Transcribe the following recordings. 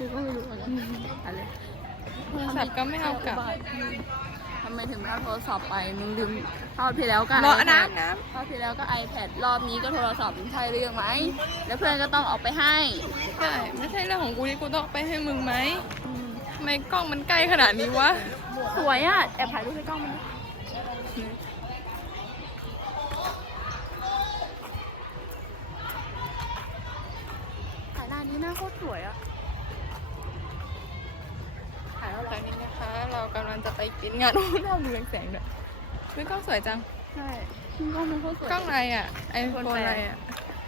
กูก็ไม่รู้เหมือนกันอะไรโทรศัพท์ก็ไม่เอากลับทำไมถึงไม่เอาโทรศัพท์ไปมึงลืมรอบที่แล้วก็รอ iPad น้ำน้รอบที่แล้วก็ iPad รอบนี้ก็โทรศัพท์มึงใช่เรื่องไหม แล้วเพื่อนก็ต้องเอาไปให้ำใช่ไม่ใช่เรื่องของกูที่กูต้องไปให้มึงไหมทำไมกล้องมันใกล้ขนาดนี้วะ สวยอะแอบถ่ายรูปให้กล้องมันดิถ่ายหน้านี้หน้าโคตรสวยอะ จะไปปิดงานโอ้หน้ามึงเรืองแสงด้วยเฮ้ยกล้องสวยจัง ใช่กล้องมันโคตรสวยกล้องอะไรอะ ไอโฟนอะไรอะ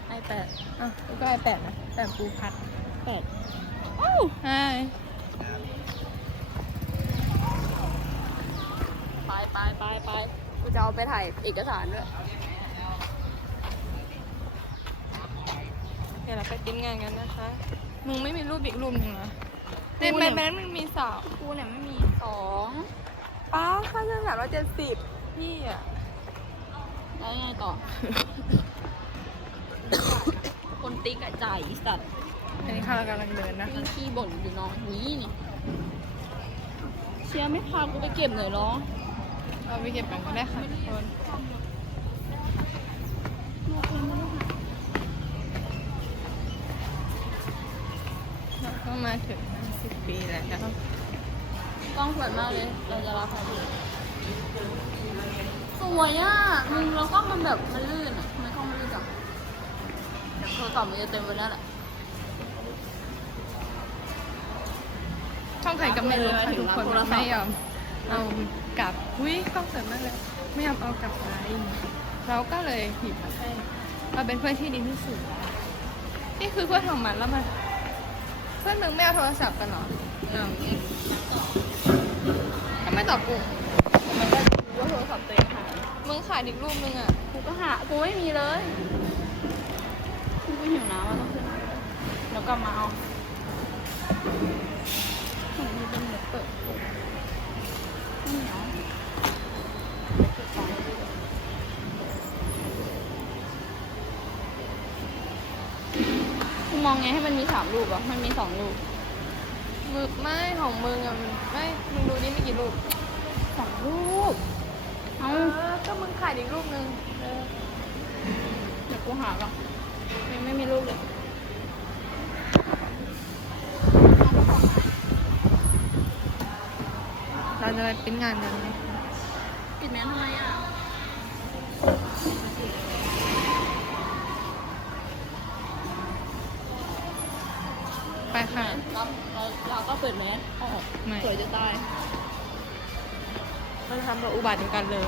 ไอแปดอะกูก็ไอแปดนะแต่กูพัดแปดใช่ไปไปไปไปกูจะเอาไปถ่ายเอกสารด้วยเดี๋ยวเราไปปิ้นงานกันนะคะ มึงไม่มีรูปอีกรูปหนึ่งเหรอในกูแบเนี่ยบนั้นมันมีสาว กูเนี่ยไม่มีสอง ป้าค่าเช่า สามร้อยเจ็ดสิบพี่อะแล้วยังไงต่อ คนติ๊กอะจ่ายอีสัตว์อันนี้ค่ะเรากำลังเดินนะคะวิ่งขี้บ่นอยู่น้องนี้นี่เชียร์ไม่พากูไปเก็บหน่อยเนาะเราไปเก็บกันก็ได้ค่ะทุกคนเราก็มาถึงสิบปีแล้ว กล้องสวยมากเลย เราจะรับถ่ายรูป สวยอะมึงแล้วก็มันแบบมันลื่นอะทำไมกล้องมันลื่นจังเดี๋ยวโทรศัพท์มันจะเต็มไปแล้วแหละช่องใครก็ไม่รู้ค่ะทุกคนไม่ยอมเอากลับอุ้ยกล้องสวยมากเลยไม่ยอมเอากลับไปเราก็เลยหยิบมาให้เราเป็นเพื่อนที่ดีที่สุดนี่คือเพื่อนของมันแล้วมันเพื่อนมึงไม่เอาโทรศัพท์กันเหรออ้าไม่ตอบกู มันก็รู้ว่าโทรศัพท์ตัวเองหายมึงขายอีกรูปนึงอะ กูก็หา กูไม่มีเลย กูก็หิวน้ำอะต้องขึ้นมาเดี๋ยวกลับมาเอาของนี่เป็นหมูเปิดไม่เหนียวเก็บของไว้ดีกว่ากูมองไงให้มันมีสามรูปอะ มันมีสองรูปมึงไม่ของมึงอะมึงไม่ มึงดูนี่ไม่กี่รูปสอง รูปเอาเออก็มึงขายอีกรูปนึงเออเดี๋ยวกูหาก่อนยังไม่มีรูปเลย เราจะไปปริ้นงานกันไหมปิดแมสทำไมอะ ไปค่ะ เราเราเราก็เปิดแมสออกไม่ สวยจะตาย เราจะทำแบบอุบัติเหมือนกันเลย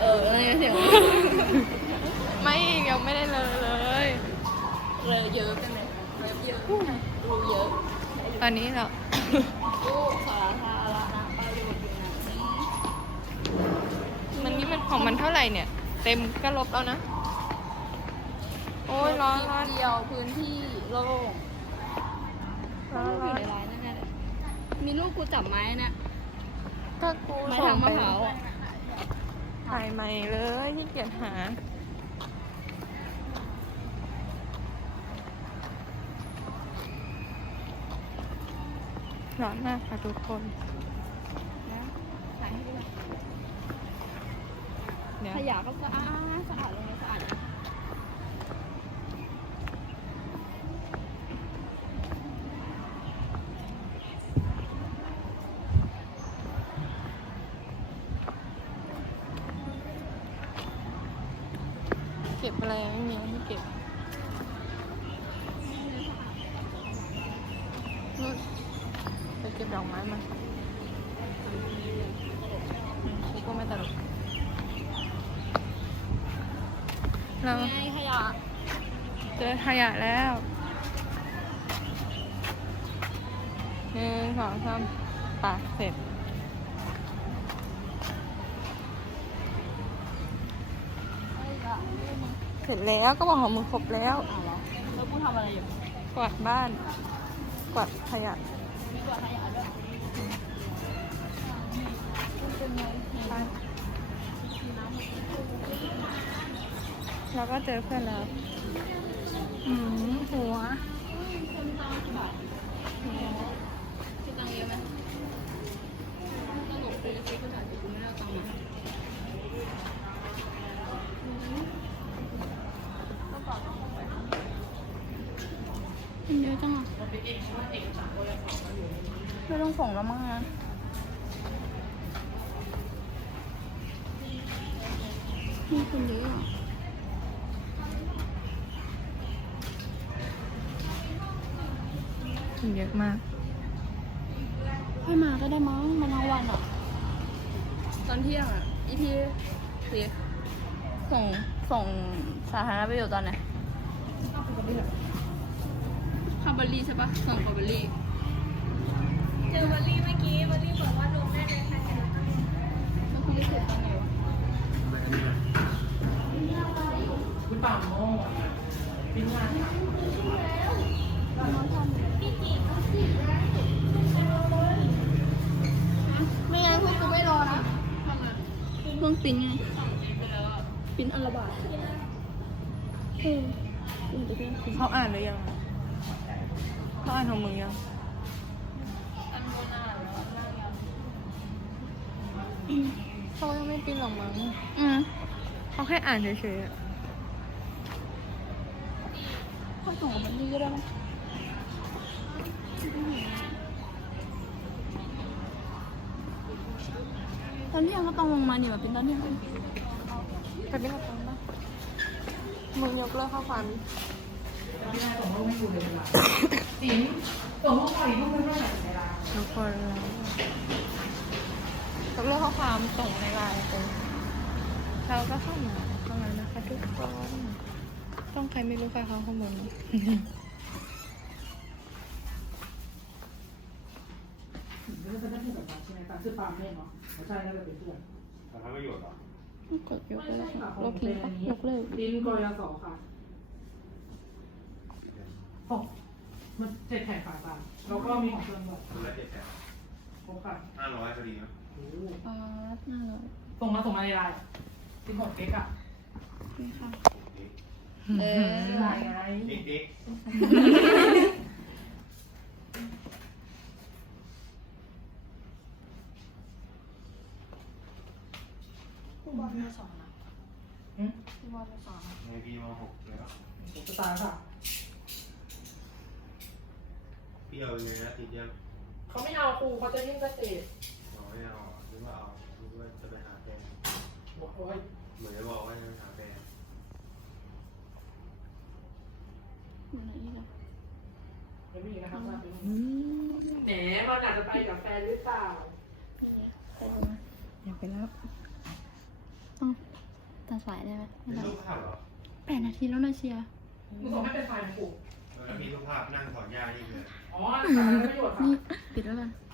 เอออะไรเสียงไม่อีกยังไม่ได้เลยเลยเลยเยอะกันเลยเยอะเยอะรูเยอะตอนนี้เราลูกสาธารณะประโยชน์อยู่ไหนมันนี่มันของมันเท่าไหร่เนี่ย เต็มก็ลบแล้วนะ โอ้ยร้อนร้อนเดียวพื้นที่โล่งร้อนอร้ยู่อน มีลูกกูจับไม้เนี่ยก็กูไม้ส่ทางงไปมะพร้าวอะถ่ายใหม่เลยที่เกียจหา ร้อนมากค่ะทุกคน นะถ่ายให้ด้วยเดี๋ยวขยะก็สะอาดสะอาดเลยสะอาดนะเก็บอะไรไม่มีให้เก็บนู่นไปเก็บดอกไม้มากูก็ไม่ตลกเราขยะเจอขยะแล้วหนึ่งสองสามปากเสร็จ เสร็จแล้วก็บอกหอมมือครบแล้วแล้วกูทำอะไรอยู่กวาดบ้าน กวาดขยะแล้วก็เจอเพื่อนแล้วก็เจอเพื่อนแล้วอืม่หัวอืม นเยอะจังอะไม่ต้องส่งแล้วมั้งนะนี่คนเยอะอะคนเยอะมากค่อยมาก็ได้มั้งมาทั้งวันอะ ตอนเที่ยงอะ อีพีสี่ส่งส่งสาธารณประโยชน์ตอนไหน คาร์บอรี่ใช่ปะส่งคาร์บอรี่ เจอวันลี่เมื่อกี้วันลี่บอกว่าลงได้เลยค่ะแล้วคุณได้เสร็จตอนไหนวะคุณป่าโม่ปิ้งงานค่ะไม่งั้นพวกกูไม่รอนะเครื่องปิ้นไงปิ้นอัลบาทเออปริ้นแต่เครื่องปริ้น เขาอ่านหรือยัง ขาอ่านของมึงยังเขายังไม่ปินหรอกมั้งอืมเขาแค่อ่านเฉยๆอะถ้าส่งกับมันนี่ก็ได้ไหมตอนเที่ยงก็ต้องลงมานี่มาเป็นตอนเที่ยงแต่ไม่เอาตังค์ปะมึงยกเลิกข้อความ ไม่ได้ส่งรูปให้ดูเลยเวลาสิงส่งรูปใครรูปไม่ได้เวลาทุกคนยกเลิกข้อความส่งในไลน์ไปเราก็เข้ามาเข้ามานะคะทุกคนต้องใครไม่รู้ใครเขาข้างบนเรื่องจะได้ที่แบบนั้นใช่ไหมการซื้อปลาเม่เนาะไม่ใช่แล้วเป็นเพื่อนแต่ถ้าประโยชน์เหรอกดยกเลิกค่ะลบทิ้งปะยกเลิก ดินกยศค่ะโอ้ มันเจ็ดแผ่นฝาบานแล้วก็มีของเครื่องแบบคนละเจ็ดแสนครบค่ะห้าร้อยพอดีนะโอ้อ่าน่ารักส่งมาส่งมาในไลน์สิบหกเก๊กอะนี่ค่ะติ๊กเออไลน์ไงติ๊กติ๊กผู้บอลมาสองนะอืมผู้บอลมาสองในปีมหกเลยครับสตาร์ค่ะ พี่เอาเลยนะติดยังเขาไม่เอาครูเขาจะยิ่งเกษตรบอกไม่เอาหรือว่าเอาหรือว่าจะไปหาแฟนบอกโอ้ยเหมือนจะบอกว่าจะไปหาแฟนอยู่ไหนอีกอะไม่มีนะครับว่าเป็นแหมมันอาจจะไปกับแฟนหรือเปล่านี่ไงไปดูนะอยากไปแล้วต้องตัดสายได้ไหมไม่เป็นได้รูปภาพเหรอแปดนาทีแล้วนะเชียร์มึงส่งให้เป็นไฟล์นะครูแล้ว มีรูปภาพนั่งถอดหญ้านี่เลยอ๋อสารประโยชน์ค่ะนี่ปิดแล้วกัน